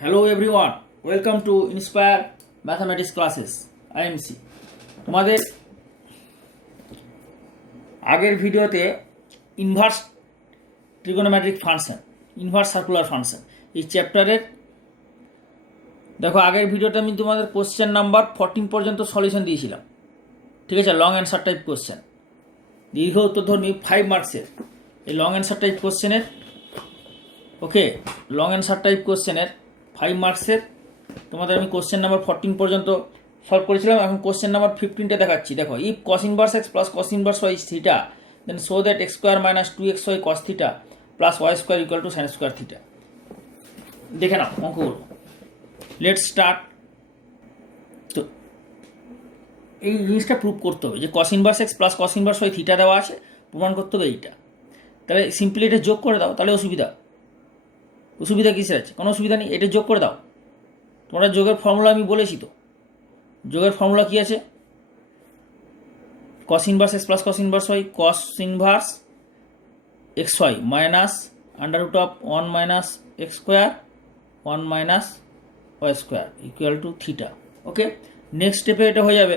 Hello everyone, welcome to Inspire Mathematics Classes. IMC তোমাদের আগের ভিডিওতে inverse trigonometric function, inverse circular function এই চ্যাপ্টারের দেখো আগের ভিডিওতে আমি তোমাদের কোশ্চেন নাম্বার 14 পর্যন্ত সলিউশন দিয়েছিলাম। ঠিক আছে, লং অ্যান্সার টাইপ কোশ্চেন, দীর্ঘ উত্তরধর্মী 5 মার্কসের এই লং অ্যান্সার টাইপ কোশ্চেনের লং অ্যান্সার টাইপ কোশ্চেনের 5 মার্কসের তোমাদের আমি কোশ্চেন নাম্বার 14 পর্যন্ত সলভ করেছিলাম। এখন কোশ্চেন নাম্বার 15টা দেখাচ্ছি। দেখো, if cos inverse x plus cos inverse y is theta, then show that x square minus 2xy cos theta plus y square equal to sine square theta. দেখে নাও অঙ্কগুলো, let's start. তো এই জিনিসটা prove করতে হবে যে cos inverse x plus cos inverse y theta দেওয়া আছে, প্রমাণ করতে হবে এইটা। তাহলে সিম্পলি এটা যোগ করে দাও, তাহলে অসুবিধা কিসের আছে? কোনো অসুবিধা নেই, এটা যোগ করে দাও। তোমরা যোগের ফর্মুলা আমি বলেছি তো, যোগের ফর্মুলা কী আছে? cos inverse x plus cos inverse y, cos inverse xy minus under root of 1 minus x square 1 minus y square equal to theta. Okay, next স্টেপে এটা হয়ে যাবে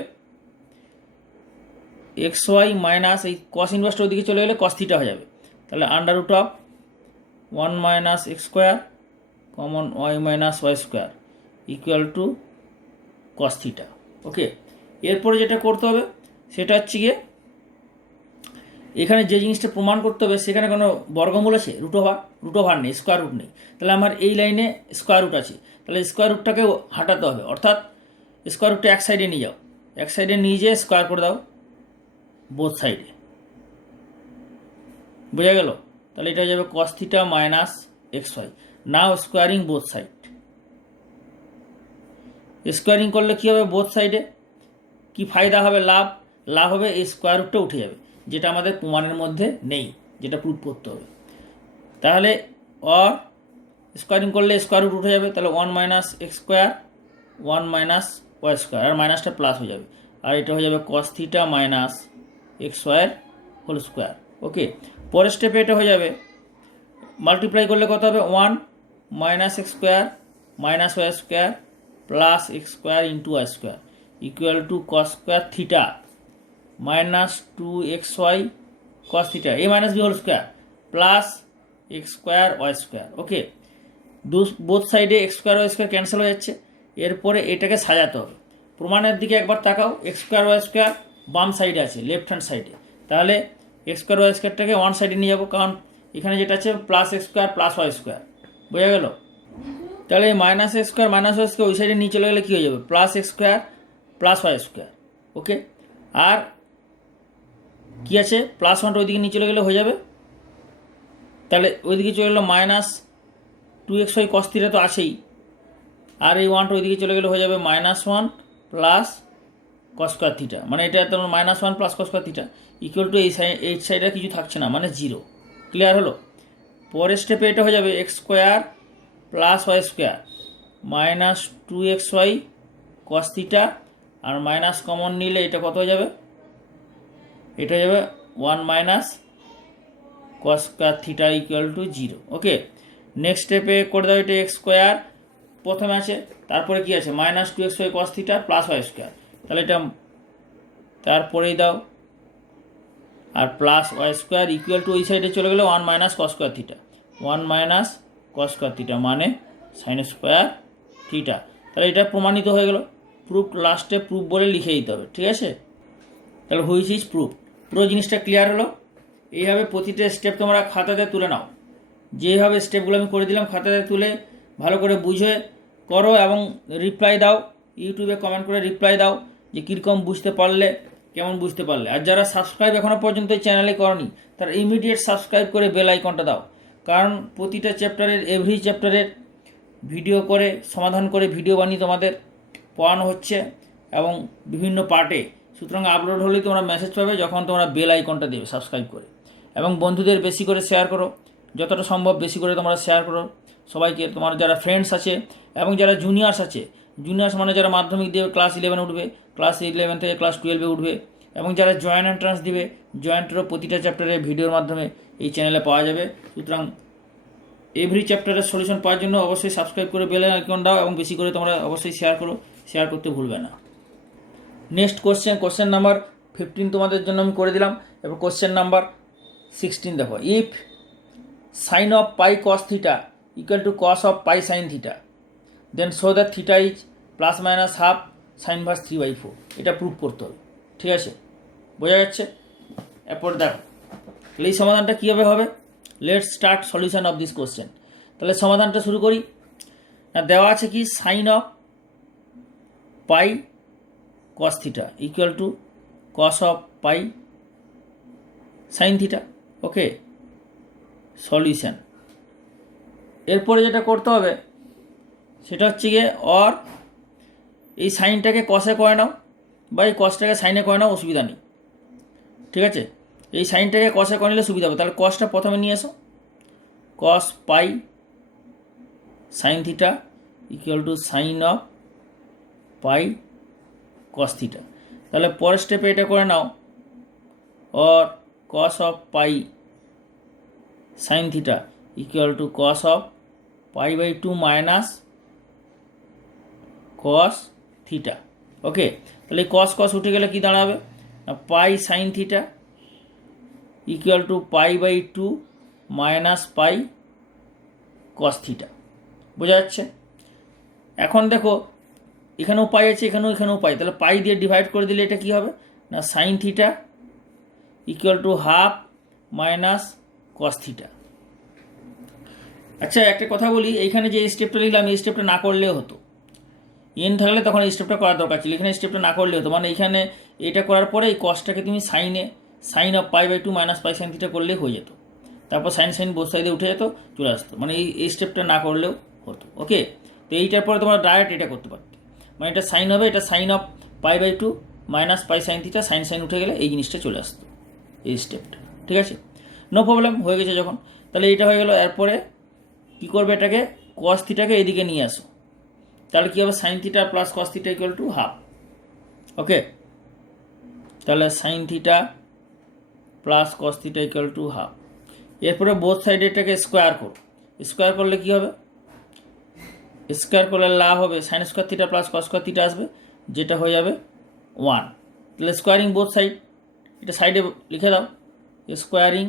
xy মাইনাস এই cos ইনভার্সটা ওইদিকে চলে গেলে cos থিটা হয়ে যাবে। তাহলে under root of 1 minus x square common y minus y square equal to cos theta. Okay, এরপরে যেটা করতে হবে সেটা হচ্ছে গিয়ে এখানে যে জিনিসটা প্রমাণ করতে হবে সেখানে কোনো বর্গমূল আছে? রুটোভার নেই, স্কোয়ার রুট নেই। তাহলে আমার এই লাইনে স্কোয়ার রুট আছে, তাহলে স্কোয়ার রুটটাকে হাঁটাতে হবে, অর্থাৎ স্কোয়ার রুটটা এক সাইডে নিয়ে যাও, এক সাইডে নিয়ে যেয়ে স্কোয়ার করে দাও বোথ সাইডে। বোঝা গেল? তাহলে এটা হয়ে যাবে cos থিটা মাইনাস xy। নাও স্কোয়ারিং বোথ সাইড। স্কোয়ারিং করলে কী হবে? বোথ সাইডে কি ফায়দা হবে? লাভ হবে, এই স্কোয়ার রুটটা উঠে যাবে, যেটা আমাদের প্রমাণের মধ্যে নেই, যেটা প্রুভ করতে হবে। তাহলে স্কোয়ারিং করলে স্কোয়ার রুট উঠে যাবে, তাহলে 1 minus x square 1 minus y square, আর মাইনাসটা প্লাস হয়ে যাবে, আর এটা হয়ে যাবে cos theta minus xy whole square. Okay, পরের স্টেপে এটা হয়ে যাবে মাল্টিপ্লাই করলে কত হবে? 1 minus x square minus y square plus x square into y square equal to cos square theta minus 2xy cos theta a minus b whole square plus x square y square. Okay, both সাইডে x square y square cancel হয়ে যাচ্ছে। এরপরে এটাকে সাজাতে হবে। প্রমাণের দিকে একবার তাকাও, x স্কোয়ার y স্কোয়ার বাম সাইডে আছে, লেফট হ্যান্ড সাইডে। তাহলে x স্কোয়ার y স্কোয়ারটাকে ওয়ান সাইডে নিয়ে যাবো, কারণ এখানে যেটা আছে plus x square plus y square. বোঝা গেল? তাহলে minus x square minus y square ওই সাইডে নিয়ে চলে গেলে কী হয়ে যাবে? Plus x square plus y square. Okay, আর কী আছে? প্লাস ওয়ানটা ওইদিকে নিয়ে চলে গেলে হয়ে যাবে। তাহলে ওইদিকে চলে গেলো মাইনাস 2xy cos থিটা তো আছেই, আর এই ওয়ানটা ওইদিকে চলে গেলে হয়ে যাবে minus 1 plus cos square theta, মানে এটা তোমার minus 1 plus cos square theta equal two এই সাইডে কিছু থাকছে না, মানে 0। ক্লিয়ার হলো? পরের স্টেপে এটা হয়ে যাবে x square plus y square minus 2xy cos theta, আর মাইনাস কমন নিলে এটা কত হয়ে যাবে? এটা হয়ে যাবে 1 minus cos square theta equal to 0। Okay, next স্টেপে করে দাও এটা x স্কোয়ার প্রথমে আছে, তারপরে কি আছে? Minus 2xy cos theta plus y square, তাহলে এটা তারপরেই দাও, আর plus y square equal to ওই সাইডে চলে গেলে 1 minus cos square theta 1 minus cos square theta মানে সাইন স্কোয়ার থিটা। তাহলে এটা প্রমাণিত হয়ে গেল। প্রুফ লাস্টে প্রুফ বলে লিখে দিতে হবে। ঠিক আছে, তাহলে হুইচ ইজ প্রুফ। পুরো জিনিসটা ক্লিয়ার হলো। এইভাবে প্রতিটা স্টেপ তোমরা খাতাতে তুলে নাও। যেভাবে স্টেপগুলো আমি করে দিলাম খাতাতে তুলে ভালো করে বুঝে করো এবং রিপ্লাই দাও, ইউটিউবে কমেন্ট করে রিপ্লাই দাও যে কীরকম বুঝতে পারলে, কেমন বুঝতে পারলে। আর যারা সাবস্ক্রাইব এখনও পর্যন্ত এই চ্যানেলে করনি তারা ইমিডিয়েট সাবস্ক্রাইব করে বেল আইকনটা দাও, কারণ প্রতিটা চ্যাপ্টারের এভরি চ্যাপ্টারের ভিডিও করে সমাধান করে ভিডিও বানিয়ে তোমাদের পড়ানো হচ্ছে এবং বিভিন্ন পার্টে। সুতরাং আপলোড হলেই তোমরা মেসেজ পাবে যখন তোমরা বেল আইকনটা দেবে সাবস্ক্রাইব করে। এবং বন্ধুদের বেশি করে শেয়ার করো, যতটা সম্ভব বেশি করে তোমরা শেয়ার করো সবাইকে। তোমার যারা ফ্রেন্ডস আছে এবং যারা জুনিয়র্স আছে, জুনিয়র্স মানে যারা মাধ্যমিক দিয়ে ক্লাস 11 উঠবে, ক্লাস 11 থেকে ক্লাস 12 উঠবে, এবং যারা জয়েন্ট এন্ট্রান্স দিবে, জয়েন্টেরও প্রতিটা চ্যাপ্টারে ভিডিওর মাধ্যমে এই চ্যানেলে পাওয়া যাবে। সুতরাং এভরি চ্যাপ্টারের সলিউশন পাওয়ার জন্য অবশ্যই সাবস্ক্রাইব করে বেল আইকন দাও এবং বেশি করে তোমরা অবশ্যই শেয়ার করো, শেয়ার করতে ভুলবে না। নেক্সট কোশ্চেন নাম্বার 15 তোমাদের জন্য আমি করে দিলাম। এবার কোশ্চেন নাম্বার 16 দেখো, if sine of pi cos theta equal to cos of pi sine theta then show that theta is plus minus half sine verse 3/4। এটা প্রুফ করতে হবে, ঠিক আছে? বোঝা যাচ্ছে? এরপর দেখো তাহলে এই সমাধানটা কীভাবে হবে। Let's start solution of this question. তাহলে সমাধানটা শুরু করি। দেওয়া আছে কি sine of pi cos theta equal to cos of pi sine theta. Okay, solution. এরপরে যেটা করতে হবে সেটা হচ্ছে গিয়ে অর এই সাইনটাকে কসে করে নাও বা এই কসটাকে সাইনে করে নাও, অসুবিধা নেই, ঠিক আছে? এই সাইনটাকে কসে করে নিলে সুবিধা হবে। তাহলে কসটা প্রথমে নিয়ে এসো, cos pi sine theta equal to sine of pi cos theta. তাহলে পরের স্টেপে এটা করে নাও, or cos of pi sine theta equal to cos of pi minus cos theta. Okay, তাহলে কস উঠে গেলে কি দাঁড়াবে, pi sine theta equal to pi minus pi cos theta. বোঝা যাচ্ছে? এখন দেখো এখানেও পাই আছে, এখানেও পাই, তাহলে পাই দিয়ে ডিভাইড করে দিলে এটা কি হবে না sign theta equal to half minus cos theta. আচ্ছা একটা কথা বলি, এইখানে যে স্টেপটা নিলাম এই স্টেপটা না করলেও হতো। এন থাকলে তখন এই স্টেপটা করার দরকার ছিল, এখানে স্টেপটা না করলে হতো। মানে এইখানে এটা করার পরে এই কসটাকে তুমি sine of pi minus pi sine theta করলেই হয়ে যেত। তারপর সাইন বোথ সাইডে উঠে যেত, চলে আসতো। মানে এই স্টেপটা না করলেও হতো। ওকে, তো এইটার পরে তোমরা ডাইরেক্ট এটা করতে পারতে। মানে এটা সাইন হবে, এটা sine of pi minus pi sine theta, sine উঠে গেলে এই জিনিসটা চলে আসতো, এই স্টেপটা। ঠিক আছে, নো প্রবলেম, হয়ে গেছে যখন। তাহলে এটা হয়ে গেল। এরপরে কী করবে, এটাকে কস থিটাকে এদিকে নিয়ে আসো। তাহলে কী হবে, sine theta plus cos theta equal to half. Okay, তাহলে sine theta plus cos theta equal to half. এরপরে বোথ সাইডে এটাকে স্কোয়ার করো। স্কোয়ার করলে কী হবে, স্কোয়ার করলে লাভ হবে sign square theta plus cos square theta আসবে, যেটা হয়ে যাবে 1। তাহলে স্কোয়ারিং বোথ সাইড, এটা সাইডে লিখে দাও, স্কোয়ারিং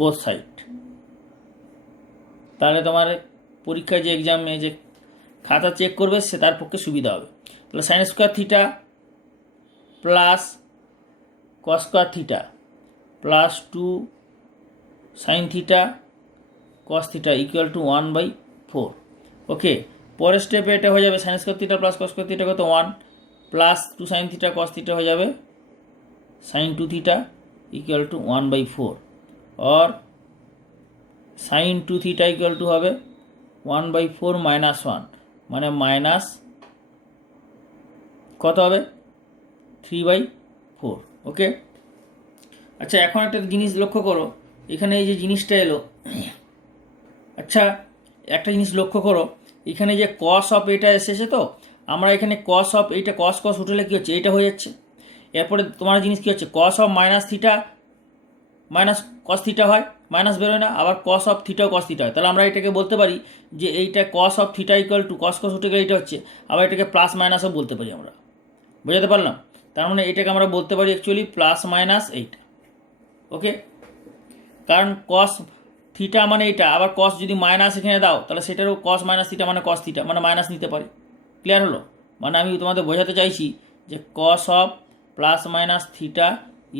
বোথ সাইড। তাহলে তোমার পরীক্ষায় যে এক্সামে যে খাতা চেক করবে সে তার পক্ষে সুবিধা হবে। তাহলে sign square theta plus cos square theta plus 2 sine theta cos theta equal two 1/4। ওকে, পরের স্টেপে এটা হয়ে যাবে sign square theta plus cos square theta কত 1 plus 2 sine theta cos theta হয়ে যাবে সাইন 2 থিটা ইকুয়াল টু 1/4, और সাইন 2 থিটা ইকুয়াল টু হবে 1/4 মাইনাস 1, মানে মাইনাস কত হবে 3/4। ওকে, আচ্ছা এখন একটা জিনিস লক্ষ্য করো, এখানে এই যে জিনিসটা এলো, আচ্ছা একটা জিনিস লক্ষ্য করো, এখানে যে কস অফ এটা এসেছে, তো আমরা এখানে কস অফ এইটা কস উঠলে কী হচ্ছে, এইটা হয়ে যাচ্ছে। এরপরে তোমার জিনিস কী হচ্ছে, cos of minus theta minus cos theta হয়, মাইনাস বেরোয় না, আবার কস অফ থিটাও কস থিটা হয়। তাহলে আমরা এটাকে বলতে পারি যে এইটা cos of theta equal to cos উঠে গেলে এটা হচ্ছে, আবার এটাকে প্লাস মাইনাসও বলতে পারি আমরা। বোঝাতে পারলাম? তার মানে এটাকে আমরা বলতে পারি অ্যাকচুয়ালি প্লাস মাইনাস এইটা। ওকে, কারণ কস থিটা মানে এইটা, আবার কস যদি মাইনাস এখানে দাও তাহলে সেটারও কস মাইনাস থিটা মানে কস থিটা, মানে মাইনাস নিতে পারি। ক্লিয়ার হলো? মানে আমি তোমাদের বোঝাতে চাইছি যে cos of plus minus theta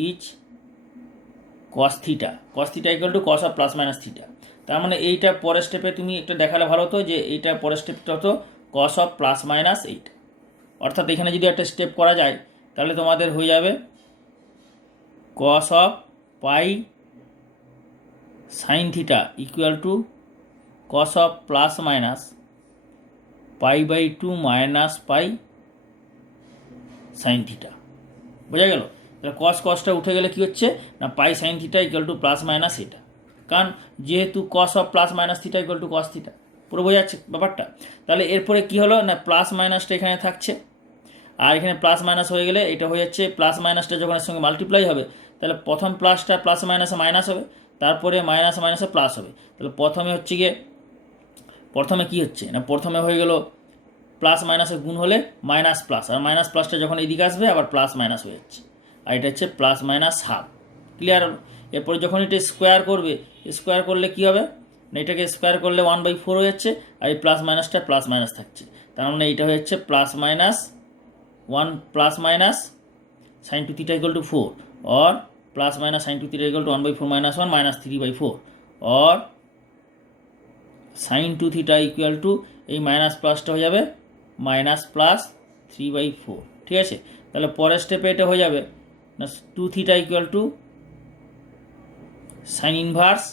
is cos theta equal to cos of plus minus theta. তার মানে এইটা পরের স্টেপে তুমি একটা দেখালে ভালো হতো যে এইটা পরের স্টেপটা হতো কস অফ প্লাস মাইনাস এইটা। অর্থাৎ এখানে যদি একটা স্টেপ করা যায় তাহলে তোমাদের হয়ে যাবে cos of pi sine theta equal to cos of plus minus pi by two minus pi sine theta. বোঝা গেল? তাহলে কসটা উঠে গেলে কী হচ্ছে না pi sine theta equal to plus minus এটা, কারণ যেহেতু cos of plus minus theta equal to cos theta. পুরো বোঝা যাচ্ছে ব্যাপারটা? তাহলে এরপরে কী হলো না প্লাস মাইনাসটা এখানে থাকছে, আর এখানে প্লাস মাইনাস হয়ে গেলে এটা হয়ে যাচ্ছে প্লাস মাইনাসটা যখন এর সঙ্গে মাল্টিপ্লাই হবে তাহলে প্রথম প্লাসটা প্লাস মাইনাসে মাইনাস হবে, তারপরে মাইনাস মাইনাসে প্লাস হবে। তাহলে প্রথমে কি হচ্ছে না, প্রথমে হয়ে গেল প্লাস মাইনাসে গুণ হলে মাইনাস প্লাস, আর মাইনাস প্লাসটা যখন এদিকে আসবে আবার প্লাস মাইনাস হয়ে যাচ্ছে, আর এটা হচ্ছে প্লাস মাইনাস হাফ। ক্লিয়ার? এরপরে যখন এটা স্কোয়ার করবে, স্কোয়ার করলে কি হবে না, এটাকে স্কোয়ার করলে 1/4 হয়ে যাচ্ছে, আর এই প্লাস মাইনাসটা প্লাস মাইনাস থাকছে। তার মানে এইটা হয়ে যাচ্ছে plus minus sin 2 theta equal to 4, or plus minus sin 2 theta equal to 1/4 minus 1 minus 3/4, or sin 2 theta equal to এই মাইনাস প্লাসটা হয়ে যাবে মাইনাস প্লাস 3/4। ঠিক আছে? তাহলে পরের স্টেপে এটা হয়ে যাবে না 2 theta equal to sin inverse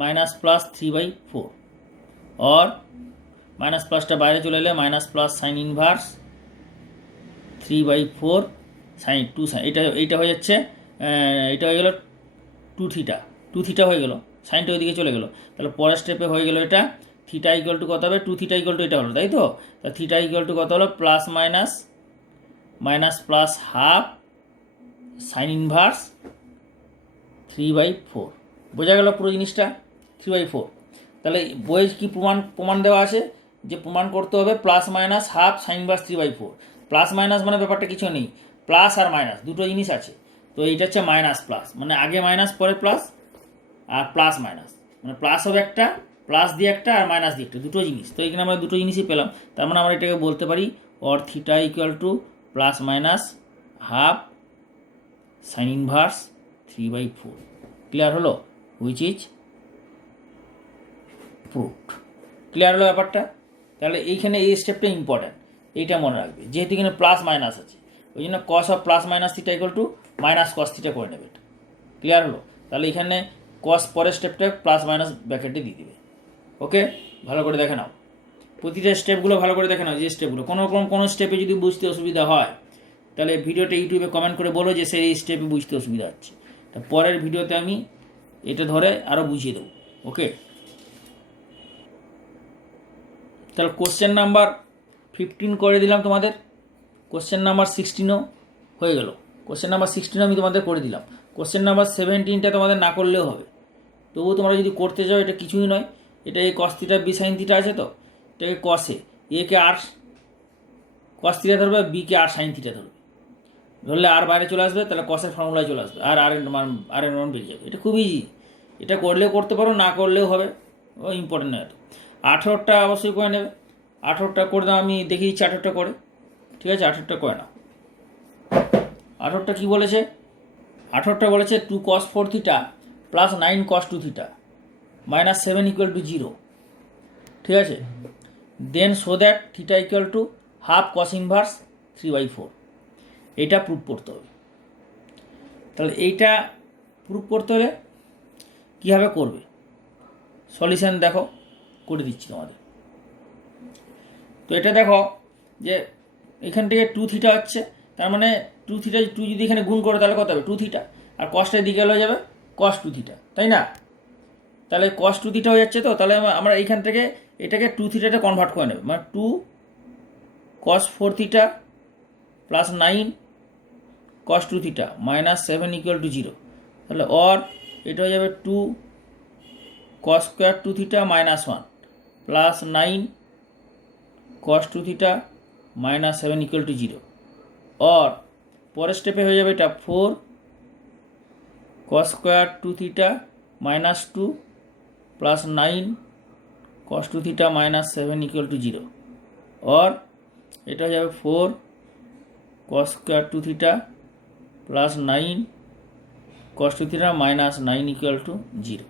minus plus 3/4, or minus প্লাসটা বাইরে চলে এলে minus plus sine inverse 3/4 sine 2 sine, এইটা হয়ে যাচ্ছে, এটা হয়ে গেল 2 থিটা হয়ে গেল, সাইনটা ওইদিকে চলে গেল। তাহলে পরের স্টেপে হয়ে গেল এটা থিটা ইকুয়াল টু কত হবে, 2 থিটা ইকুয়াল টু এটা হলো, তাই তো? তা থিটা ইকুয়াল টু কত হলো, plus minus plus half sine inverse 3/4। বোঝা গেল পুরো জিনিসটা? 3/4। তাহলে বইয়ে কি প্রমাণ দেওয়া আছে যে প্রমাণ করতে হবে plus minus half sine inverse 3/4। Plus minus মানে ব্যাপারটা কিছু নেই, প্লাস আর মাইনাস দুটো জিনিস আছে। তো এইটা হচ্ছে মাইনাস প্লাস, মানে আগে মাইনাস পরে প্লাস, আর প্লাস মাইনাস মানে প্লাস হবে একটা, প্লাস দিয়ে একটা, আর মাইনাস দিয়ে একটা, দুটো জিনিস। তো এখানে আমরা দুটো জিনিসই পেলাম। তার মানে আমরা এটাকে বলতে পারি or theta equal to plus minus half sine inverse 3/4। Clear হলো? Which is proved. ক্লিয়ার হলো ব্যাপারটা? তাহলে এইখানে এই স্টেপটা ইম্পর্ট্যান্ট, এইটা মনে রাখবে, যেহেতু এখানে প্লাস মাইনাস আছে ওই জন্য কস of plus minus theta equal two minus cos theta করে নেবে। এটা ক্লিয়ার হলো? তাহলে এখানে কস পরের স্টেপটা প্লাস মাইনাস ব্র্যাকেটে দিয়ে দিবে। ওকে, ভালো করে দেখে নাও, প্রতিটা স্টেপগুলো ভালো করে দেখে নাও। যে স্টেপগুলো কোনো স্টেপে যদি বুঝতে অসুবিধা হয় তাহলে ভিডিওটা ইউটিউবে কমেন্ট করে বলো যে সেই স্টেপে বুঝতে অসুবিধা হচ্ছে, তা পরের ভিডিওতে আমি এটা ধরে আরও বুঝিয়ে দেবো। ওকে, তাহলে কোশ্চেন নাম্বার 15 করে দিলাম তোমাদের, কোশ্চেন নাম্বার 16ও হয়ে গেল, কোশ্চেন নাম্বার 16 আমি তোমাদের করে দিলাম। কোশ্চেন নাম্বার 17টা তোমাদের না করলেও হবে, তবুও তোমরা যদি করতে চাও এটা কিছুই নয়, এটা এই cos theta by sine theta আছে, তো এটাকে কসে একে আর কস থিটা ধরবে, বিকে আর সাইন থিটা ধরবে, ধরলে আর বাইরে চলে আসবে, তাহলে কসের ফর্মুলায় চলে আসবে, আর আর এর মান বেরিয়ে যাবে। এটা খুব ইজি, এটা করলেও করতে পারো, না করলেও হবে, ও ইম্পর্টেন্ট নয়। 18টা অবশ্যই করে নেবে, 18টা করে দাও, আমি দেখে দিচ্ছি 18টা করে। ঠিক আছে, 18টা করে নাও। 18টা কী বলেছে? 18টা বলেছে 2 cos 4 theta plus 9 cos 2 theta minus 7 equal to 0। ঠিক আছে, then show that theta equal to half cos inverse 3/4। এইটা প্রুভ করতে হবে। তাহলে এইটা প্রুভ করতে হলে কীভাবে করবে, সলিউশন দেখো করে দিচ্ছি তোমাদের। তো এটা দেখো যে এখান থেকে 2 থিটা হচ্ছে, তার মানে 2 থিটা 2 যদি এখানে গুণ করে তাহলে কত হবে 2 থিটা, আর কস্টের দিকে হয়ে যাবে cos 2 থিটা, তাই না? তাহলে cos 2 থিটা হয়ে যাচ্ছে। তো তাহলে আমরা এইখান থেকে এটাকে 2 থিটাটা কনভার্ট করে নেবে, মানে 2 cos 4 theta plus 9 cos 2 theta minus 7 equal to 0। তাহলে অর এটা হয়ে যাবে 2 cos square 2 theta minus 1 plus 9 cos 2 theta minus 7 equal to 0। Or পরের স্টেপে হয়ে যাবে এটা 4 cos square 2 theta minus 2 plus 9 cos 2 theta minus 7 equal to 0। Or এটা হয়ে যাবে 4 cos square 2 theta plus 9 cos 2 theta minus 9 equal to 0।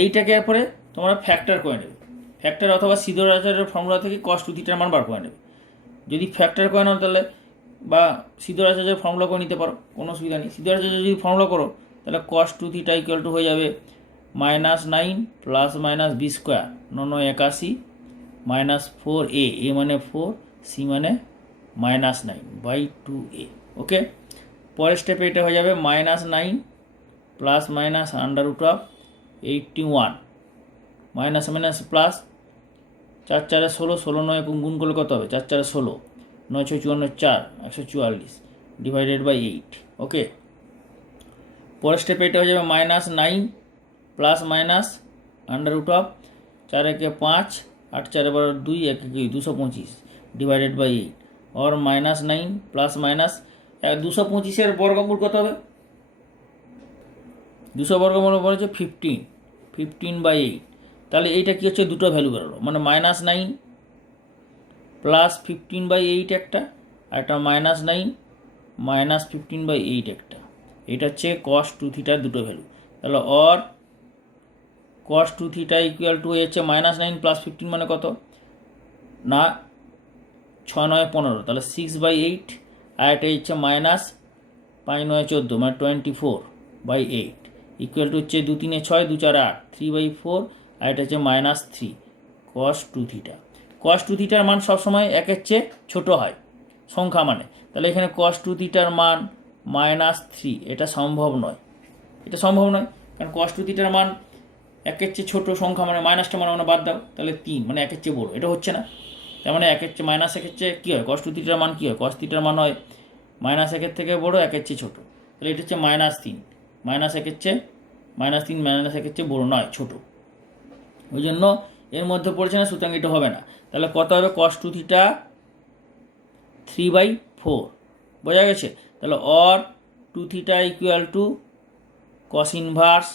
এইটাকে এরপরে তোমরা ফ্যাক্টর করে নেবে, ফ্যাক্টর অথবা সিদ্ধরাচার্যের ফর্মুলা থেকে cos 2 থিটার মান বার করে নেবে। যদি ফ্যাক্টর করে নাও তাহলে বা সিদ্ধরাচার্যের ফর্মুলা করে নিতে পারো, কোনো অসুবিধা নেই। সিদ্ধরাচার্য যদি ফর্মুলা করো তাহলে cos 2 থিটা ইকুয়াল টু হয়ে যাবে minus 9 plus minus b square 9 81 minus 4a, a মানে 4, সি মানে মাইনাস 9/2a। ওকে, পরের স্টেপে এটা হয়ে যাবে minus 9 plus minus under root of 81 minus minus plus 4 4 16, 16 9 গুণ করলে কত হবে 4 4 16, 9 6 54 4, 144 ডিভাইডেড বাই 8। ওকে, পরের স্টেপে এটা হয়ে যাবে -9 plus minus under root of 4 একে 5, 8 4 12 2, 1 1 225 ডিভাইডেড বাই 8, और -9 প্লাস মাইনাস 225-এর বর্গমূল কত হবে? 200 বর্গমূল বলেছে 15/8। তাহলে এইটা কি হচ্ছে, দুটো ভ্যালু বেরোলো, মানে -9 প্লাস 15/8 একটা, আর একটা -9 মাইনাস 15/8 একটা। এটা হচ্ছে cos 2 থিটার দুটো ভ্যালু। তাহলে or cos 2 theta equal two হচ্ছে -9 প্লাস 15 মানে কত না 6 9 15, তাহলে 6/8, আর এটা হচ্ছে -5 9 14 মানে 24/8 ইকুয়াল টু হচ্ছে 2 3 6 2 4 8 3/4, আর এটা হচ্ছে -3 cos 2 থিটা। cos 2 থিটার মান সবসময় একের চেয়ে ছোটো হয় সংখ্যা মানে, তাহলে এখানে cos 2 থিটার মান -3, এটা সম্ভব নয়, কারণ cos 2 থিটার মান একের চেয়ে ছোটো সংখ্যা মানে মাইনাসটা মানে বাদ দাও, তাহলে 3 মানে একের চেয়ে বড়ো, এটা হচ্ছে না। তার মানে একের চেয়ে একের চেয়ে কী হয়, cos 2 থিটার মান কী হয়, cos থিটার মান হয় -1 থেকে বড়ো, একের চেয়ে ছোটো, তাহলে এটা হচ্ছে -3, একের চেয়ে -3 একের চেয়ে বড়ো নয়, ছোটো, ওই জন্য এর মধ্যে পড়ছে না, সুতরাং এটা হবে না। তাহলে কত হবে, cos 2 থিটা 3/4, বোঝা গেছে? তাহলে or 2 theta equal to cos inverse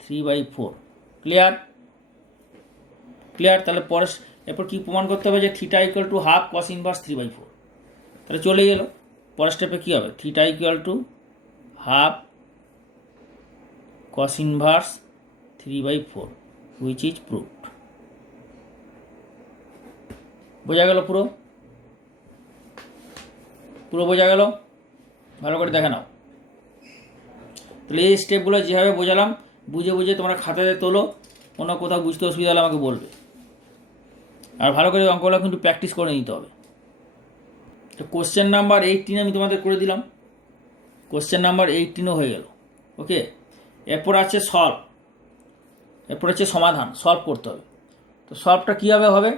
3/4। Clear? তাহলে এরপর কি প্রমাণ করতে হবে, যে theta equal to half cos inverse 3/4। তাহলে চলে গেল, পরের স্টেপে কী হবে, theta equal to half cos inverse 3/4 which is proved. বোঝা গেল? পুরো বোঝা গেল? ভালো করে দেখে নাও। তাহলে এই স্টেপগুলো যেভাবে বোঝালাম বুঝে তোমরা খাতাতে তোলো, কোনো কোথাও বুঝতে অসুবিধা হলে আমাকে বলবে। আর ভালো করে অঙ্কগুলো কিন্তু প্র্যাকটিস করে নিতে হবে। তো কোশ্চেন নাম্বার 18 আমি তোমাদের করে দিলাম, কোশ্চেন নাম্বার 18ও হয়ে গেল। ওকে, এরপর আছে সলভ, এরপর হচ্ছে সমাধান, সলভ করতে হবে। তো সলভটা কীভাবে হবে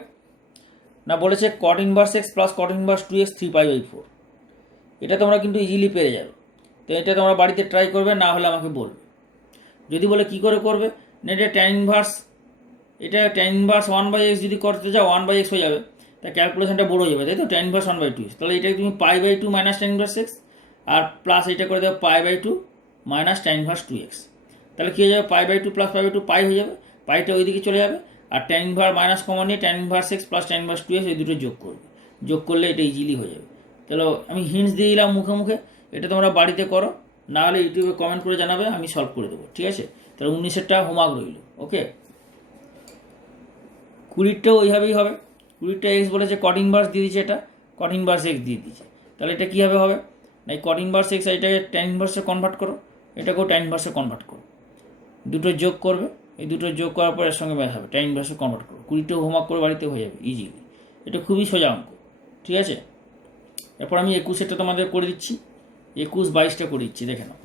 না, বলেছে cot inverse x plus cot inverse 2x 3π/4। এটা তোমরা কিন্তু ইজিলি পেরে যাবে। তো এটা তোমরা বাড়িতে ট্রাই করবে, না হলে আমাকে বলবে। যদি বলে কী করে করবে না, এটা tan ইনভার্স 1/x যদি করতে যাও 1/x হয়ে যাবে, তা ক্যালকুলেশনটা বড় হয়ে যাবে, তাই তো, tan ইনভার্স 1/2। তাহলে এটাকে তুমি π/2 মাইনাস tan ইনভার্স x, আর প্লাস এটা করে দেবে π/2 মাইনাস tan ইনভার্স 2x। তাহলে কী হয়ে যাবে, π/2 প্লাস π/2 পাই হয়ে যাবে, পাইটা ওইদিকে চলে যাবে, আর tan ইনভার্স মাইনাস কমন নিয়ে tan inverse x plus tan inverse 2x এই দুটো যোগ করলে এটা ইজিলি হয়ে যাবে। তাহলে আমি হিন্টস দিয়ে দিলাম মুখে, এটা তোমরা বাড়িতে করো, না হলে ইউটিউবে কমেন্ট করে জানাবে, আমি সলভ করে দেবো। ঠিক আছে? তাহলে 19-এরটা হোমওয়ার্ক রইল। ওকে, 20টাও ওইভাবেই হবে। 20টা এক্স বলেছে, cot ইনভার্স দিয়ে দিচ্ছে, এটা cot ইনভার্স এক্স দিয়ে দিচ্ছে। তাহলে এটা কীভাবে হবে না, cot ইনভার্স এক্স এটাকে tan ইনভার্সে কনভার্ট করো, এটাকেও tan ইনভার্সে কনভার্ট করো, দুটো যোগ করবে, এই দুটো যোগ করার পর এর সঙ্গে ম্যাচ হবে, tan ইনভার্সে কনভার্ট করো। 20টা হোমওয়ার্ক করে বাড়িতে হয়ে যাবে ইজিলি, এটা খুবই সোজা অঙ্ক। ঠিক আছে, এরপর আমি 21-এরটা তোমাদের করে দিচ্ছি, 21 22টা করে দিচ্ছি, দেখে নাও।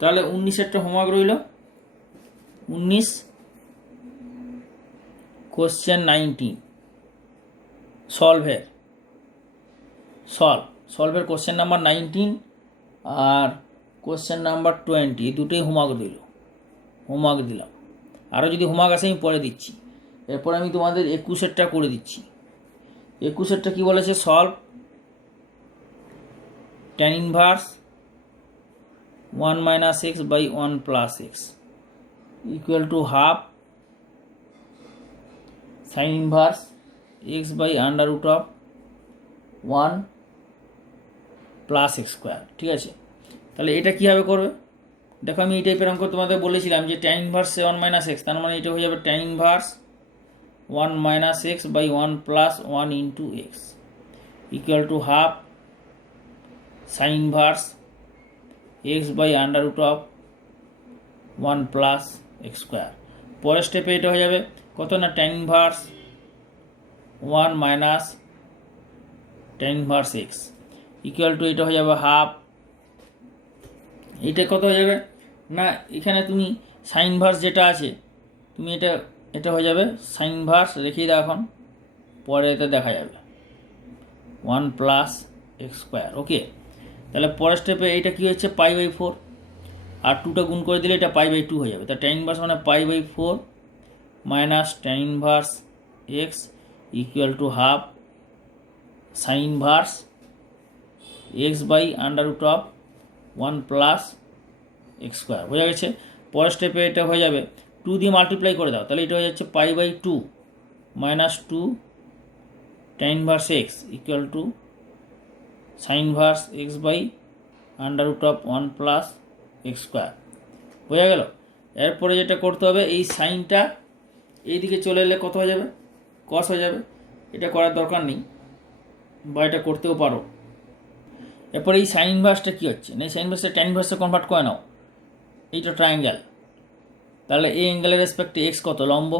তাহলে 19-এরটা হোমওয়ার্ক রইল। 19 কোশ্চেন 19 সলভের কোশ্চেন নাম্বার 19 আর কোশ্চেন নাম্বার 20, এই দুটোই হোমওয়ার্ক দিলাম। আরও যদি হোমওয়ার্ক আসে আমি পরে দিচ্ছি। এরপর আমি তোমাদের 21-এরটা করে দিচ্ছি। 21-এরটা কী বলেছে, solve tan inverse 1 minus x by 1 plus x equal to half sine inverse x by under root of 1 plus x square. ঠিক আছে, তাহলে এটা কীভাবে করবে দেখো, আমি এই টাইপের অঙ্ক তোমাদের বলেছিলাম যে tan ইনভার্স 1 মাইনাস এক্স, তার মানে এটা হয়ে যাবে tan inverse 1 minus x by 1 plus 1 into x equal to half sine inverse x by under root of 1 plus x square. পরের স্টেপে এটা হয়ে যাবে কত না, tan inverse 1 minus tan inverse x equal to এটা হয়ে যাবে হাফ, এটা কত হয়ে যাবে না, এখানে তুমি সাইন ইনভার্স যেটা আছে তুমি এটা হয়ে যাবে সাইন ইনভার্স রেখেই দাও, এখন পরে এটা দেখা যাবে 1 প্লাস এক্স স্কোয়ার। ওকে, তাহলে পরের স্টেপে এইটা কী হচ্ছে π/4, আর 2টা গুণ করে দিলে এটা π/2 হয়ে যাবে। তা tan ইনভার্স মানে π/4 minus tan inverse x equal to half sine inverse x by √1 plus x square. বোঝা গেছে? পরের স্টেপে এটা হয়ে যাবে 2 দিয়ে মাল্টিপ্লাই করে দাও, তাহলে এটা হয়ে যাচ্ছে π/2 minus 2 tan inverse x equal to sine inverse x by √1 plus x square. বোঝা গেল? এরপরে যেটা করতে হবে, এই সাইনটা এইদিকে চলে এলে কত হয়ে যাবে? কস হয়ে যাবে। এটা করার দরকার নেই, বা এটা করতেও পারো। এরপরে এই সাইন ইনভার্সটা কী হচ্ছে না, সাইন ইনভার্সটা ট্যান ইনভার্সে কনভার্ট করে নাও। এইটা ট্রায়াঙ্গেল, তাহলে এই অ্যাঙ্গেলের রেসপেক্টে এক্স কত? লম্ব।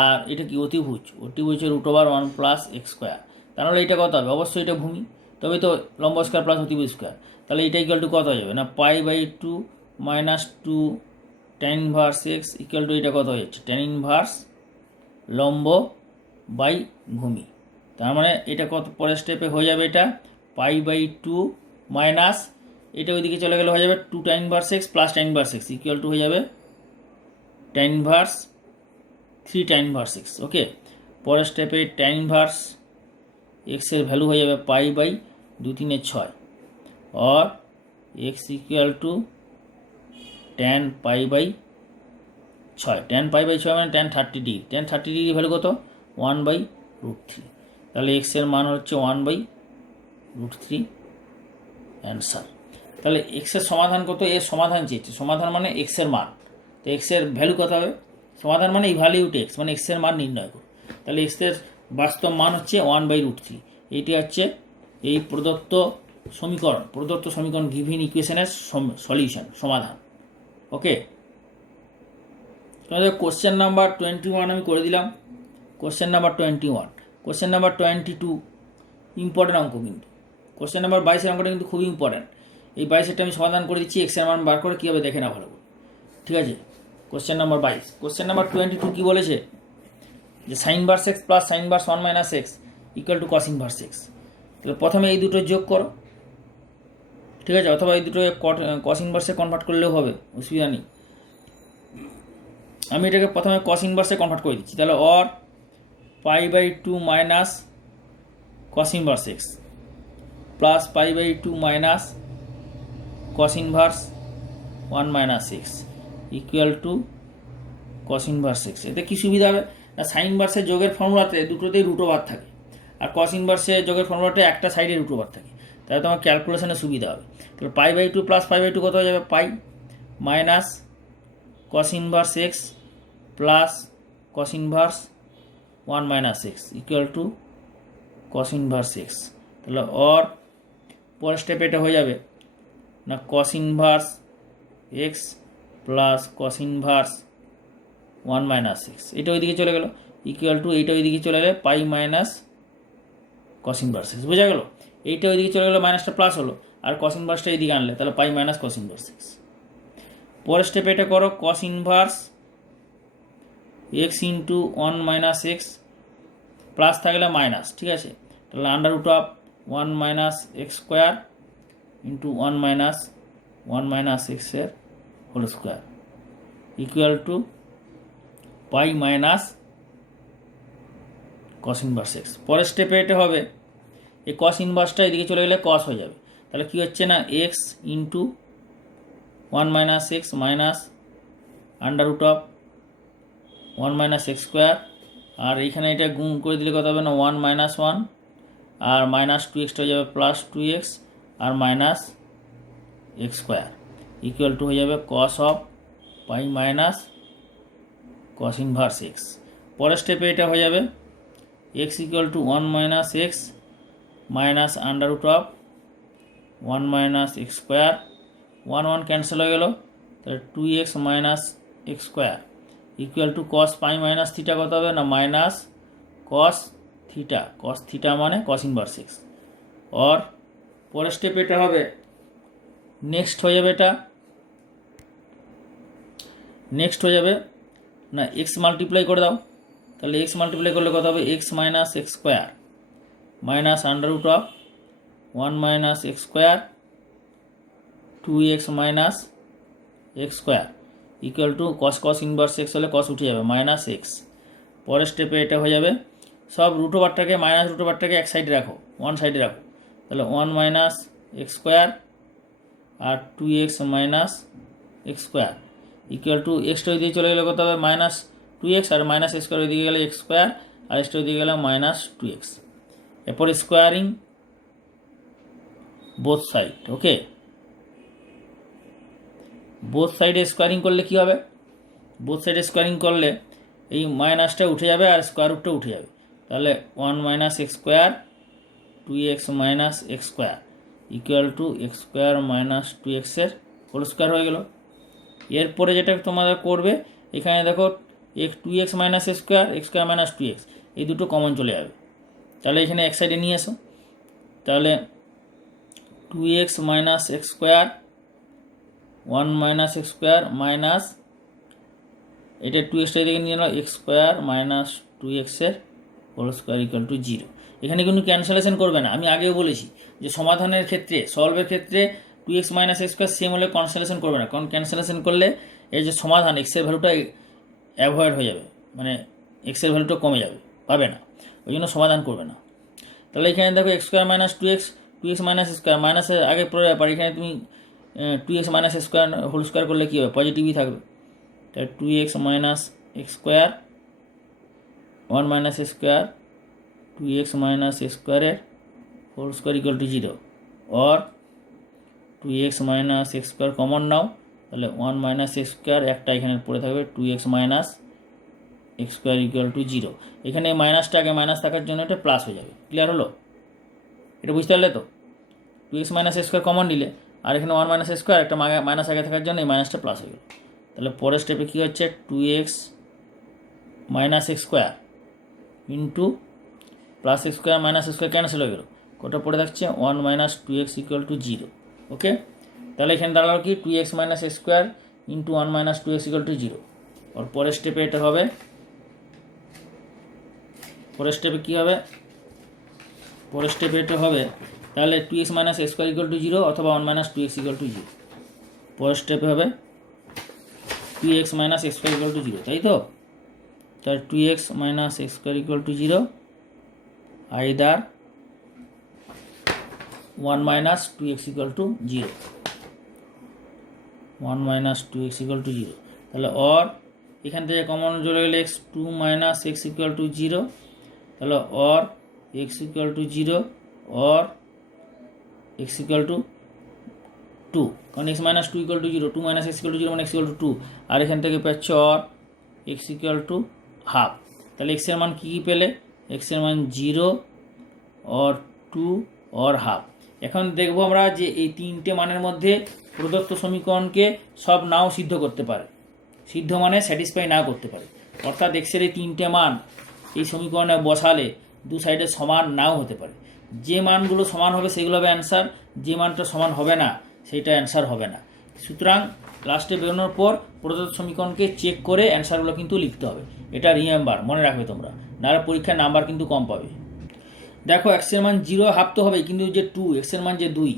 আর এটা কি? অতিভুজ। অতিভুজের √1 প্লাস এক্স স্কোয়ার। তাহলে এটা কত হবে? অবশ্যই এটা ভূমি, তবে তো লম্ব স্কোয়ার প্লাস অতিভুজ স্কোয়ার। তাহলে এটা ইকুয়াল টু কত হয়ে যাবে না π/2 minus 2 tan inverse x equal to এটা কত হয়ে যাচ্ছে tan ইনভার্স লম্ব বাই ভূমি। তার মানে এটা কত? পরের স্টেপে হয়ে যাবে এটা π/2 মাইনাস এটা ওইদিকে চলে গেলে হয়ে যাবে 2 tan inverse x plus tan inverse x equal to হয়ে যাবে tan inverse 3 tan inverse x. Okay, পরের স্টেপে tan ইনভার্স এক্সের ভ্যালু হয়ে যাবে π/2×3=6 और x equal two tan π/6। tan π/6 মানে tan 30°। tan 30° ভ্যালু কত? 1/√3। তাহলে এক্সের মান হচ্ছে 1/√3 অ্যান্সার। তাহলে এক্সের সমাধান কত? এর সমাধান চেয়েছে। সমাধান মানে এক্সের মান, তো এক্সের ভ্যালু কত হবে? সমাধান মানে ইভ্যালিউট এক্স, মানে এক্সের মান নির্ণয় করো। তাহলে এক্সের বাস্তব মান হচ্ছে 1/√3। এইটি হচ্ছে এই প্রদত্ত সমীকরণ গিভেন ইকুয়েশনের সলিউশন, সমাধান। ওকে, তোমাদের কোশ্চেন নাম্বার 21 আমি করে দিলাম। Question number 21, question number 22 important অঙ্ক, কিন্তু কোশ্চেন নাম্বার 22 অঙ্কটা কিন্তু খুবই ইম্পর্টেন্ট। এই 22টা আমি সমাধান করে দিচ্ছি, এক্সের মান বার করে কীভাবে দেখে না ভালো করে। ঠিক আছে, কোশ্চেন নাম্বার 22। কোশ্চেন নাম্বার 22 কী বলেছে? যে sine inverse x plus sine inverse 1 minus x equal to cos inverse x. তাহলে প্রথমে এই দুটো যোগ করো, ঠিক আছে, অথবা এই দুটো কস ইনভার্সে কনভার্ট করলেও হবে, অসুবিধা নেই। আমি এটাকে প্রথমে কস ইনভার্সে কনভার্ট করে দিচ্ছি। তাহলে or π/2 minus cos inverse x plus π/2 minus cos inverse 1 minus x equal to cos inverse x. এতে কী সুবিধা হবে না, সাইন ইনভার্সের যোগের ফর্মুলাতে দুটোতেই √1 থাকে, আর কস ইনভার্সের যোগের ফর্মুলাতে একটা সাইডে √1 থাকে। তাহলে তোমার ক্যালকুলেশনে সুবিধা হবে। তাহলে π/2 প্লাস π/2 কত হয়ে যাবে? Pi minus cos inverse x plus cos inverse 1 minus x equal to cos inverse x. তাহলে অর পরের স্টেপে এটা হয়ে যাবে না cos inverse x plus cos inverse 1 minus x, এটা ওইদিকে চলে গেল ইকুয়াল টু এইটা ওইদিকে চলে গেলে পাই মাইনাস কস ইনভার্স এক্স। বোঝা গেল? এইটা ওইদিকে চলে গেলো, মাইনাসটা প্লাস হলো, আর কস ইনভার্সটা এইদিকে আনলে তাহলে pi minus cos inverse x. পরের স্টেপে এটা করো cos inverse x into 1 minus x, plus থাকলে মাইনাস, ঠিক আছে। তাহলে √1 minus x square into 1 minus এক্সের whole square equal to pi minus cos inverse x. পরের স্টেপে এটা হবে এই কস ইনভার্সটা এদিকে চলে গেলে কস হয়ে যাবে। তাহলে কী হচ্ছে না x into 1 minus x minus √1 minus x square, আর এইখানে এটা গুণ করে দিলে কত হবে না 1 মাইনাস 1 আর মাইনাস 2x হয়ে যাবে প্লাস 2x আর minus x square equal to হয়ে যাবে cos of pi minus cos inverse x. পরের স্টেপে এটা হয়ে যাবে x equal to 1 minus x minus √1 minus x square, 1 cancel হয়ে গেল, তাহলে 2x minus x square equal to cos pi minus theta কত হবে না মাইনাস কস থিটা মানে কস ইনভার্স এক্স। और পরের স্টেপ এটা হবে নেক্সট হয়ে যাবে এটা নেক্সট হয়ে যাবে না এক্স মাল্টিপ্লাই করে দাও, তাহলে এক্স মাল্টিপ্লাই করলে কত হবে x minus x square minus 1 minus x square 2x minus x square equal to cos inverse x হলে কস উঠে যাবে মাইনাস এক্স। পরের স্টেপে এটা হয়ে যাবে, সব রুট ওভারটাকে মাইনাস রুট ওভারটাকে এক সাইডে রাখো, ওয়ান সাইডে রাখো, তাহলে 1 মাইনাস এক্স স্কোয়ার আর 2x minus x square equal to এক্সটা ওইদিকে চলে গেলে কত হবে মাইনাস 2x, আর মাইনাস এক্স স্কোয়ার ওইদিকে গেলে এক্স স্কোয়ার, আর এক্সটা ওইদিকে গেলে মাইনাস 2x। এরপর স্কোয়ারিং বোথ সাইড, ওকে, বোথ সাইডে স্কোয়ারিং করলে কী হবে, বোথ সাইডে স্কোয়ারিং করলে এই মাইনাসটা উঠে যাবে আর স্কোয়ার রুটটা উঠে যাবে, তাহলে 1 minus x square 2x minus x square equal two x square minus 2x এর হোল স্কোয়ার হয়ে গেল। এরপরে যেটা তোমাদের করবে, এখানে দেখো 2x minus x square minus 2x এই দুটো কমন চলে যাবে, তাহলে এখানে এক সাইডে নিয়ে এসো, তাহলে 2x minus x square 1 minus x square minus এটা 2xটা এদিকে নিয়ে এলো এক্স স্কোয়ার মাইনাস 2x এর হোল স্কোয়ার ইকুয়াল টু 0। এখানে কিন্তু ক্যান্সেলেশন করবে না, আমি আগেও বলেছি যে সমাধানের ক্ষেত্রে সলভের ক্ষেত্রে 2x minus x square same হলে ক্যান্সেলেশন করবে না, কারণ ক্যান্সেলেশন করলে এই যে সমাধান এক্সের ভ্যালুটা অ্যাভয়েড হয়ে যাবে, মানে এক্সের ভ্যালুটা কমে যাবে, পাবে না, ওই জন্য সমাধান করবে না। তাহলে এখানে দেখো x square minus 2x minus square মাইনাসের আগে পড়ে ব্যাপার, এখানে তুমি 2x minus square whole square করলে কী হবে, পজিটিভই থাকবে, তাহলে 2x minus x square 1 minus square 2x minus x স্কোয়ারের whole square equal to 0, or 2x minus x square common নাও, তাহলে 1 মাইনাস এক্স স্কোয়ার একটা এখানে পড়ে থাকবে 2x minus x square equal to 0। এখানে মাইনাসটা আগে মাইনাস থাকার জন্য এটা প্লাস হয়ে যাবে, ক্লিয়ার হলো, এটা বুঝতে পারলে তো? 2x minus x square common নিলে আর এখানে 1 মাইনাস স্কোয়ার একটা মাইনাস আগে থাকার জন্য এই মাইনাসটা প্লাস হয়ে গেল, তাহলে পরের স্টেপে কী হচ্ছে 2x minus x square into plus x square minus square cancel হয়ে গেল, কোটা পড়ে থাকছে 1 মাইনাস 2x ইকুয়াল টু 0, ওকে। তাহলে এখানে দাঁড়ালো কি 2x minus x square into 1 minus 2x equal to 0। আর পরের স্টেপে এটা হবে, পরের স্টেপে কী হবে, পরের স্টেপে এটা হবে, তাহলে 2x minus x square equal to 0 অথবা 1 মাইনাস 2x ইকুয়াল টু 0। পরের স্টেপে হবে 2x minus x square equal to 0, তাই তো? তাহলে 2x minus x square equal to 0 either 1 minus 2x equal to 0, 1 minus 2x equal to 0, তাহলে or এখান থেকে কমন চলে গেলে x 2 minus x equal to 0, তাহলে or x equal to 0 or x equal to 2, কারণ x minus 2 equal to 0, 2 minus x equal to 0 মানে x equal to 2, আর এখান থেকে পাচ্ছ or x equal to half. তাহলে x এর মান কী কী পেলে, x এর মান 0 অর 2 অর হাফ। এখন দেখব আমরা যে এই তিনটে মানের মধ্যে প্রদত্ত সমীকরণকে সব নাও সিদ্ধ করতে পারে, সিদ্ধ মানে স্যাটিসফাই না করতে পারে, অর্থাৎ এক্সের এই তিনটে মান এই সমীকরণে বসালে দু সাইডে সমান নাও হতে পারে, যে মানগুলো সমান হবে সেগুলো হবে অ্যান্সার, যে মানটা সমান হবে না সেইটা অ্যান্সার হবে না। সুতরাং লাস্টে বেরোনোর পর প্রদত্ত সমীকরণকে চেক করে অ্যান্সারগুলো কিন্তু লিখতে হবে, এটা রিমেম্বার মনে রাখবে তোমরা, নাহলে পরীক্ষার নাম্বার কিন্তু কম পাবে। দেখো এক্সের মান 0 হাফ তো হবে, কিন্তু যে 2 এক্সের মান যে 2,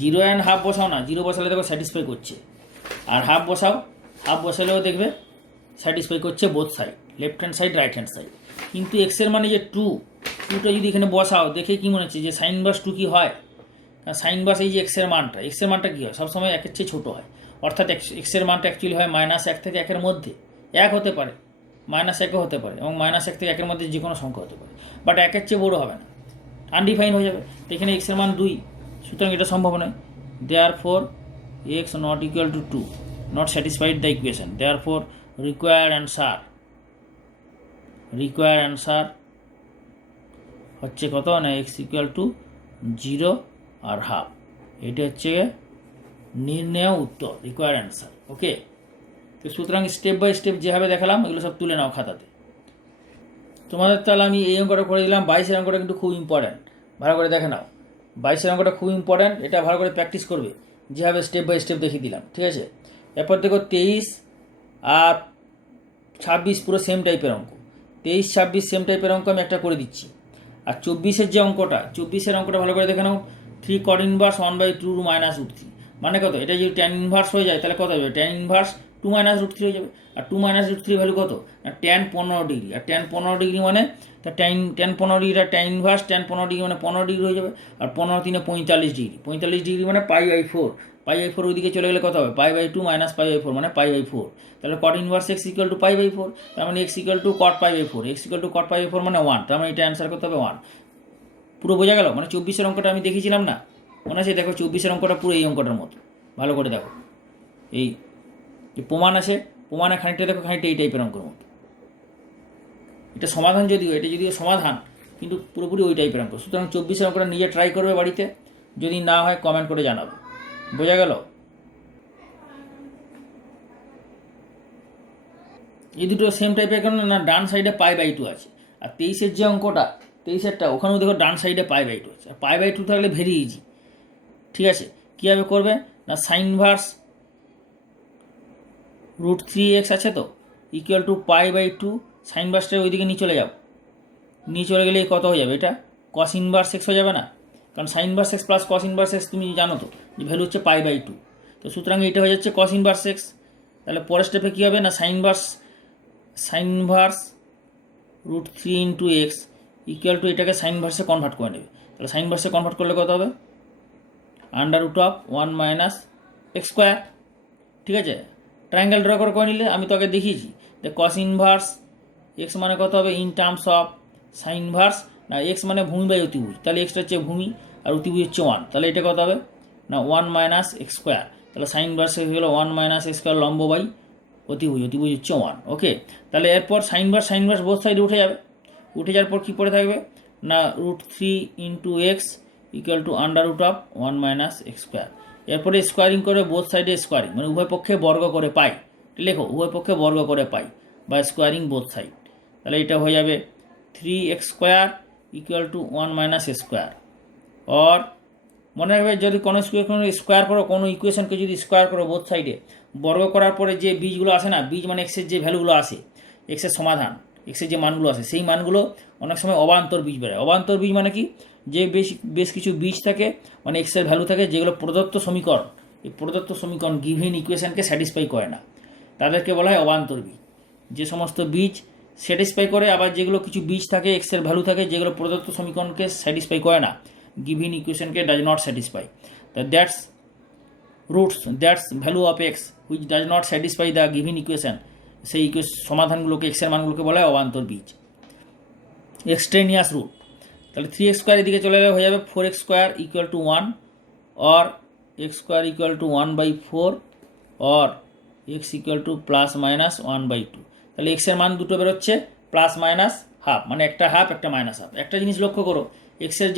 0 অ্যান্ড হাফ বসাও না, 0 বসালে দেখো স্যাটিসফাই করছে, আর হাফ বসাও, হাফ বসালেও দেখবে স্যাটিসফাই করছে both side, left hand side right hand side. কিন্তু এক্সের মানে যে 2টা যদি এখানে বসাও, দেখে কী মনে হচ্ছে যে সাইন ইনভার্স 2 কী হয়, সাইন ইনভার্স এই যে এক্সের মানটা কী হয়, সবসময় 1-এর চেয়ে ছোটো হয়, অর্থাৎ এক্সের মানটা অ্যাকচুয়ালি হয় -1 থেকে 1-এর মধ্যে, 1 হতে পারে, -1ও হতে পারে, এবং -1 থেকে 1-এর মধ্যে যে কোনো সংখ্যা হতে পারে, বাট 1-এর চেয়ে বড়ো হবে না, আনডিফাইন হয়ে যাবে। তো এখানে এক্সের মান 2, সুতরাং এটা সম্ভব নয়, therefore x not equal to 2, not satisfied the equation, therefore required answer হচ্ছে কত না x ইকুয়াল টু 0 আর হাফ, এটা হচ্ছে নির্ণেয় উত্তর, রিকোয়ার্ড অ্যান্সার, ওকে। তো সুতরাং স্টেপ বাই স্টেপ যেভাবে দেখালাম এগুলো সব তুলে নাও খাতাতে। তোমাদের তাহলে আমি এই অঙ্কটা করে দিলাম, 22-এর অঙ্কটা কিন্তু খুব ইম্পর্ট্যান্ট, ভালো করে দেখে নাও, 22-এর অঙ্কটা খুব ইম্পর্ট্যান্ট, এটা ভালো করে প্র্যাকটিস করবে, যেভাবে স্টেপ বাই স্টেপ দেখিয়ে দিলাম, ঠিক আছে। এরপর দেখো 23 আর 26 পুরো সেম টাইপের অঙ্ক, 23-26 সেম টাইপের অঙ্ক আমি একটা করে দিচ্ছি, আর 24-এর যে অঙ্কটা, 24-এর অঙ্কটা ভালো করে দেখে নাও, 3 cot ইনভার্স 1/2 মাইনাস রুট 3 মানে কত? এটা যদি tan ইনভার্স হয়ে যায় তাহলে কত হবে? tan ইনভার্স 2 মাইনাস রুট 3 হয়ে যাবে। আর 2 মাইনাস রুট 3 ভ্যালু কত? না tan 15 ডিগ্রি। আর tan 15 ডিগ্রি মানে তা tan 15 ডিগ্রিটা tan ইনভার্স tan 15 ডিগ্রি মানে 15 ডিগ্রি হয়ে যাবে। আর 15 × 3 = 45 ডিগ্রি। 45 ডিগ্রি মানে π/4। π/4 ওইদিকে চলে গেলে কত হবে? π/2 মাইনাস π/4 মানে π/4। তাহলে cot ইনভার্স x = π/4, তার মানে x = cot π/4। x = cot π/4 মানে 1, তার মানে এটা অ্যান্সার করতে হবে 1। পুরো বোঝা গেল? মানে 24-এর অঙ্কটা আমি দেখিয়েছিলাম না, মনে আছে? দেখো 24-এর অঙ্কটা পুরো এই অঙ্কটার মতো, ভালো করে দেখো। এই যে প্রমাণ আছে, প্রমাণে খানিকটা দেখো, খানিকটা এই টাইপের অঙ্কের মতো। এটা সমাধান যদিও, এটা যদিও সমাধান, কিন্তু পুরোপুরি ওই টাইপের অঙ্ক। সুতরাং 24-এর অঙ্কটা নিজে ট্রাই করবে বাড়িতে, যদি না হয় কমেন্ট করে জানাবে। বোঝা গেল? এই দুটো সেম টাইপের, কারণ না ডান সাইডে π/2 আছে। আর 23-এর যে অঙ্কটা, 23-এরটা ওখানেও দেখো ডান সাইডে π/2 আছে। আর π/2 থাকলে ভেরি ইজি, ঠিক আছে? কীভাবে করবে? না সাইন ইনভার্স √3x আছে তো, = π/2। সাইন ইনভার্সটা ওইদিকে নিয়ে চলে যাও, নিয়ে চলে গেলে কত হয়ে যাবে? এটা cos ইনভার্স x হয়ে যাবে না? কারণ sign inverse x plus cos inverse x তুমি জানো তো যে ভ্যালু হচ্ছে π/2। তো সুতরাং এটা হয়ে যাচ্ছে cos ইনভার্স x। তাহলে পরের স্টেপে কী হবে? না সাইন ইনভার্স √3 × x এটাকে সাইন ইনভার্সে কনভার্ট করে নেবে। তাহলে সাইন ইনভার্সে কনভার্ট করলে কত হবে? √1 - x²। ঠিক আছে? ট্রায়াঙ্গেল ড্র করে নিলে, আমি তো আগে দেখিয়েছি যে cos ইনভার্স x মানে কত হবে in terms of sign inverse, না x মানে ভূমি বাই অতিভুজ, তাহলে এক্সটা হচ্ছে ভূমি আর অতিভুজ হচ্ছে 1, তাহলে এটা কত হবে? না 1 - x²। তাহলে সাইন ইনভার্স হয়ে গেলো 1 - x² লম্ব বাই অতিভুজ, অতিভুজ হচ্ছে 1। ওকে, তাহলে এরপর সাইন ইনভার্স বোথ সাইডে উঠে যাবে। উঠে যাওয়ার পর কী পড়ে থাকবে? না √3 × x = √1 - x²। এরপরে স্কোয়ারিং করে বোথ সাইডে স্কোয়ারিং, মানে উভয় পক্ষে বর্গ করে পাই। লেখো উভয় পক্ষে বর্গ করে পাই বা স্কোয়ারিং বোথ সাইড। তাহলে এটা হয়ে যাবে 3x² = 1 - x²। অর মনে রাখবে, যদি কোনো স্কোয়ার করো, কোনো ইকুয়েশনকে যদি স্কোয়ার করো বোথ সাইডে, বর্গ করার পরে যে বীজগুলো আসে না, বীজ মানে এক্সের যে ভ্যালুগুলো আসে, এক্সের সমাধান, এক্সের যে মানগুলো আসে, সেই মানগুলো অনেক সময় অবান্তর বীজ বেরোয়। অবান্তর বীজ মানে কি? যে বেশ কিছু বীজ থাকে, মানে এক্সের ভ্যালু থাকে, যেগুলো প্রদত্ত সমীকরণ, এই প্রদত্ত সমীকরণ গিভেন ইকুয়েশনকে স্যাটিসফাই করে না, তাদেরকে বলা হয় অবান্তর বীজ। যে সমস্ত বীজ স্যাটিসফাই করে, আবার যেগুলো কিছু বীজ থাকে, এক্সের ভ্যালু থাকে, যেগুলো প্রদত্ত সমীকরণকে স্যাটিসফাই করে না, given equationকে does not satisfy. That's roots, that's value of x which does not satisfy the given equation, সেই সমাধানগুলোকে, এক্সের মানগুলোকে বলা হয় অবান্তর বীজ, এক্সট্রেনিয়াস রুট। তাহলে 3x² এদিকে চলে গেলে হয়ে যাবে 4x² = 1, or x² = 1/4, or x = ±1/2। তাহলে এক্সের মান দুটো বেরোচ্ছে +- ½ মানে একটা হাফ, একটা -1/2। একটা জিনিস লক্ষ্য করো, এক্সের